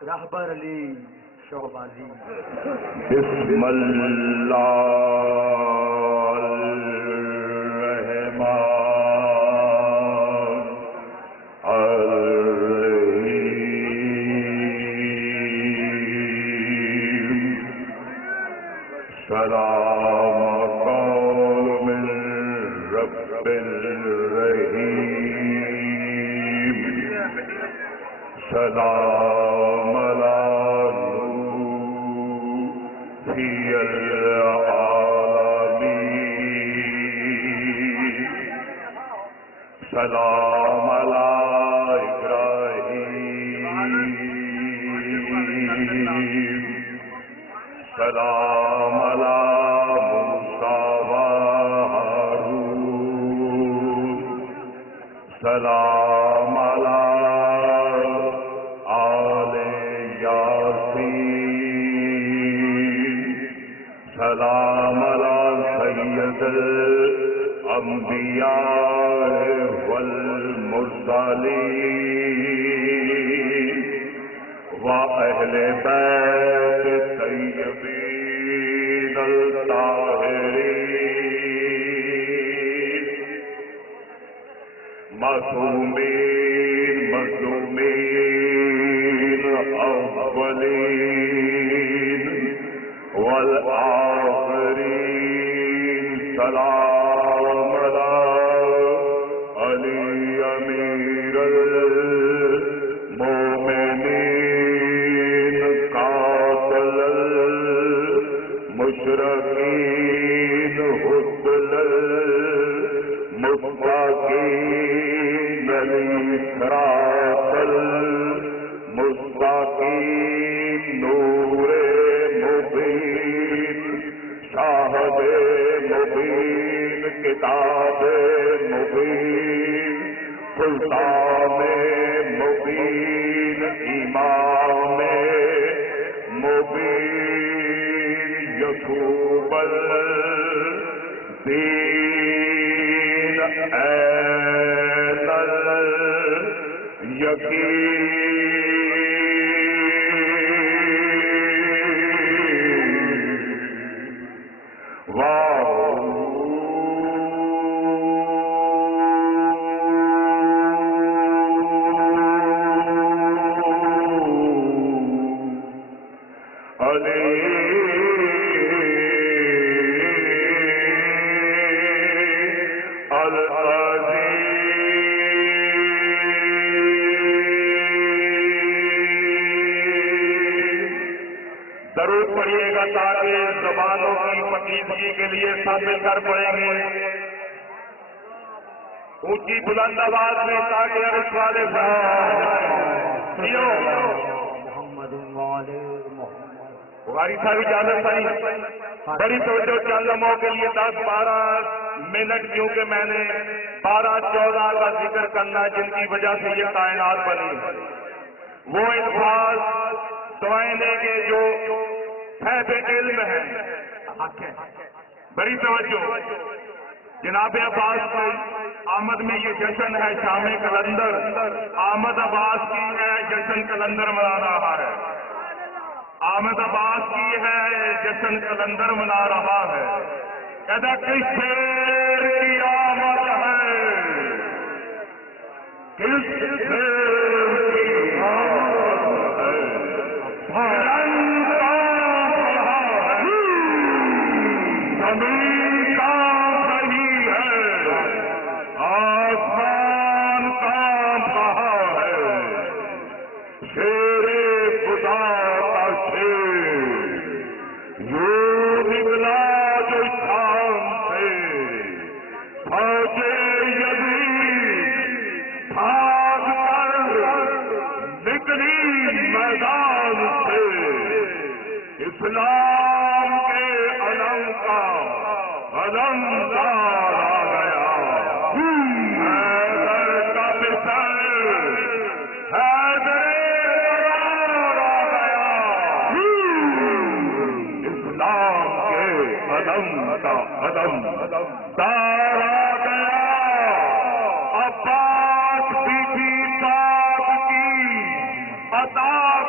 رہبر علی شہبازی بسم اللہ الرحمن الرحیم سلام قول من رب الرحیم سلام سلام علی ابراہیم سلام علی موسیٰ و ہارون سلام علی آل یاسین سلام علی سید الانبیاء والمرسلین وأہل بیت طیبین الطاہرین معصومین مظلومین اولین والآخرین سلام علی امیر المومنین قاتل المشرکین حسن المستقیم صراط المستقیم نور مبین شاہد مبین کتاب مبین سلطان مبین امام مبین یعقوب الدین عین الیقین ضرور پڑھیے گا تاکہ زبانوں کی پکیزگی کے لیے سب مل کر پڑھیں گے اونچی بلند آواز میں تاکہ عرش والے محمد والے محمد بخاری صاحب اجازت نہیں بڑی توجہ چند لمحوں کے لیے 10-12 منٹ کیونکہ میں نے 12-14 کا ذکر کرنا جن کی وجہ سے یہ کائنات بنی وہ الفاظ دعائیں لیں گے جو صاحب علم ہیں بڑی توجہ جناب عباس کی آمد میں یہ جشن ہے شام کلندر آمد عباس کی ہے جشن کلندر منا رہا ہے آمد عباس کی ہے جشن کلندر منا رہا ہے کہتا کس شیر کی آمد ہے کس شیر کی آمد ہے زمین کام رہی ہے آسمان کام رہا ہے شیر خدا کا شیر یوں نکلا جو شام سے فوجے یزید بھاگ کر نکلی میدان سے اسلام کے علم کا علمدار آ گیا حیدر کا مثل حیدر قرار آ گیا اسلام کے علم کا علمدار آ گیا عباس بی بی پاک کی عطا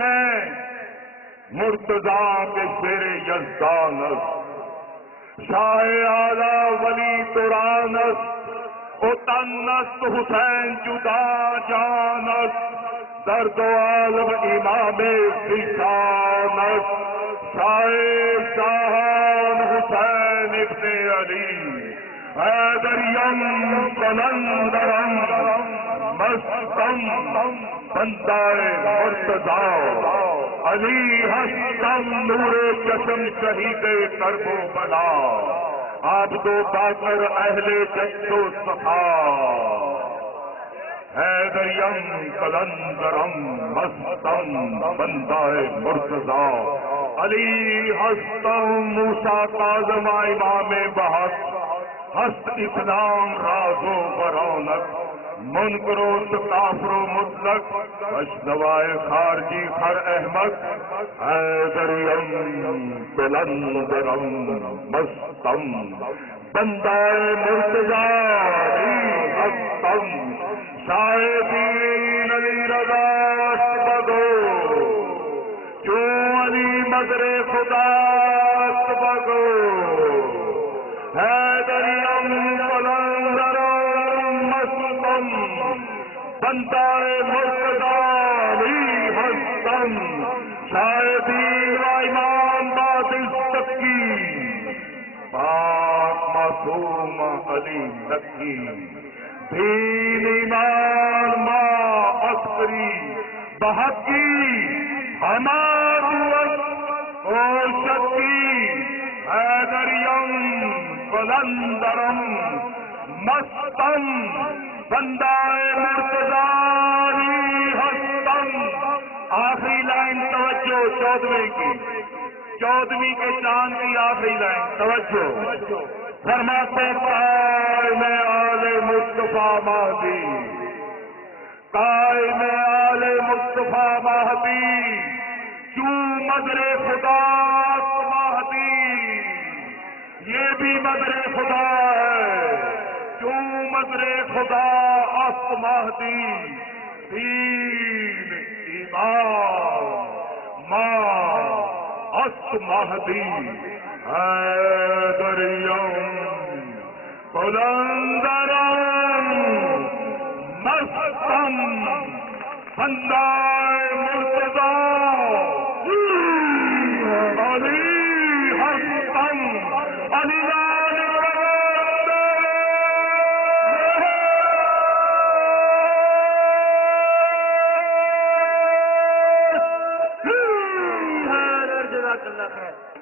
ہیں مرتضی کے شیر یزدانس شاہ اعلی ولی ترانس اتنست حسین جدا جانس درد و عالم امام فشانس شاہ شاہان حسین ابن علی حیدریم قلندرم مستم بندہ مرتضی علی ہستم نور چشم شہید کربلا عبد و باقر اہل جد و صفا حیدریم قلندرم مستم بندہ مرتضی علی ہستم موسیٰ کاظم امام بحق ہست اسلام راز و برونق منکر و کافر و مطلق اشنوائے خارجی خر احمد حیدریم قلندرم مستم بندہ مرتضی ہستم شاہدین علی رضا بگو جو علی مدر خدا بگو حیدریم قلندرم مستم بندہ مرتضی ہستم شاہدین و امام بادل تکی پاک معصوم علی تکی دین ایمان ماں عسکری بحقی ہمارت او شکی حیدریم قلندرم مستم بندہ مرتضی ہستم آخری لائن توجہ 14ویں کے چاند کی آخری لائن توجہ فرماتے قائم آل مصطفیٰ مہدی قائم آل مصطفیٰ مہدی کیوں مدر خدا مہدی یہ بھی مدر خدا ہے کیوں مدر خدا است مہدی دین ایمان ماں است مہدی حیدریم قلندرم مستم بندہ مرتضی علی ہستم علی جزاک اللہ خیر